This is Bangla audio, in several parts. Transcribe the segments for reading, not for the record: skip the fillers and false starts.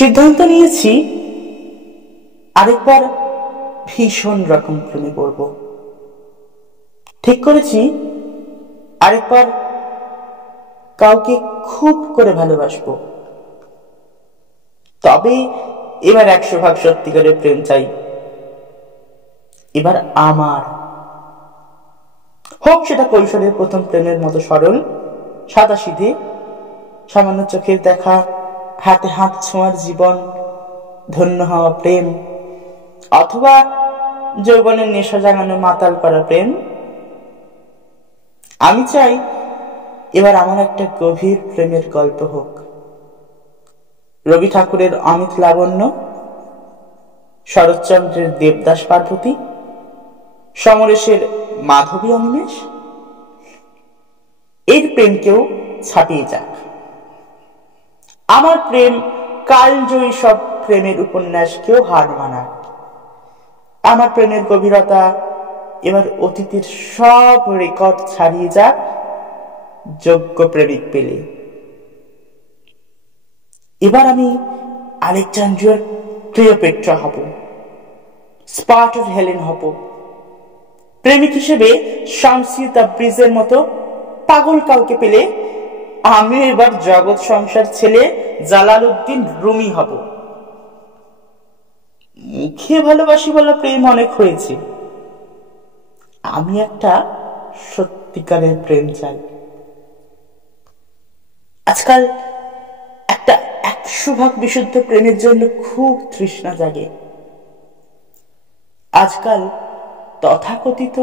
সিদ্ধান্ত নিয়েছি আরেকবার ভীষণ রকম প্রেমে পড়ব। ঠিক করেছি আরেকবার কাউকে খুব করে ভালোবাসবো। তবে এবার 100% সত্যিকারের প্রেম চাই। এবার আমার হোক সেটা কৈশোরের প্রথম প্রেমের মতো সরল সাদাসিধে, সামান্য চোখের দেখা, হাতে হাত ছোঁয়ার জীবন, ধন্য হওয়া প্রেম, অথবা যৌবনের নেশা জাগানো মাতাল করা প্রেম। আমি চাই এবার আমার একটা গভীর প্রেমের গল্প হোক। রবি ঠাকুরের অমিত লাবণ্য, শরৎচন্দ্রের দেবদাস পার্বতী, সমরেশের মাধবী অনিমেষ, এর প্রেমকেও ছাপিয়ে যাক। আমার প্রেম কালজয়ী সব প্রেমের উপন্যাসকেও হার মানাক। আমার প্রেমের গভীরতা এবার অতীতের সব রেকর্ড ছাড়িয়ে যাক যোগ্য প্রেমিক পেলে। এবার আমি আলেকজান্দ্রিয়ার ক্লিওপেট্রা হব, স্পার্টার হেলেন হব। প্রেমিক হিসেবে শামসি তাবরিজের মতো পাগল কাউকে পেলে আমি এবার জগৎ সংসার ছেলে জালালউদ্দিন রুমি হব। মুখে ভালোবাসি বলা প্রেম অনেক হয়েছে, আমি একটা সত্যিকারের প্রেম চাই। আজকাল একটা 100% বিশুদ্ধ প্রেমের জন্য খুব তৃষ্ণা জাগে। আজকাল তথাকথিত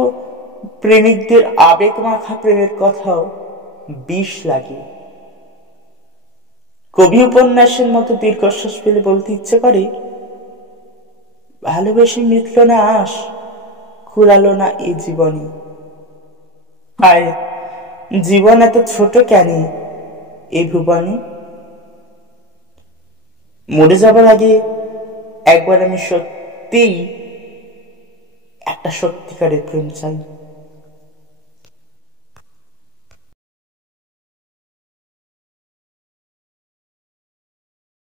প্রেমিকদের আবেগ মাখা প্রেমের কথাও বিষ লাগে। কবি উপন্যাসের মতো দীর্ঘশ্বাস ফেলে বলতে ইচ্ছে করে, ভালোবেসে মিটল না আশ, কুলালো না এ জীবনে। হায়, জীবন এত ছোট কেন এই ভুবনে। মরে যাবার আগে একবার আমি সত্যিই একটা সত্যিকারের প্রেম চাই।